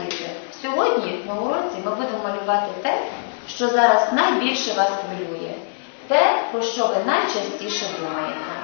діти, сьогодні на уроці ми будемо малювати те, що зараз найбільше вас хвилює, те, про що ви найчастіше думаєте.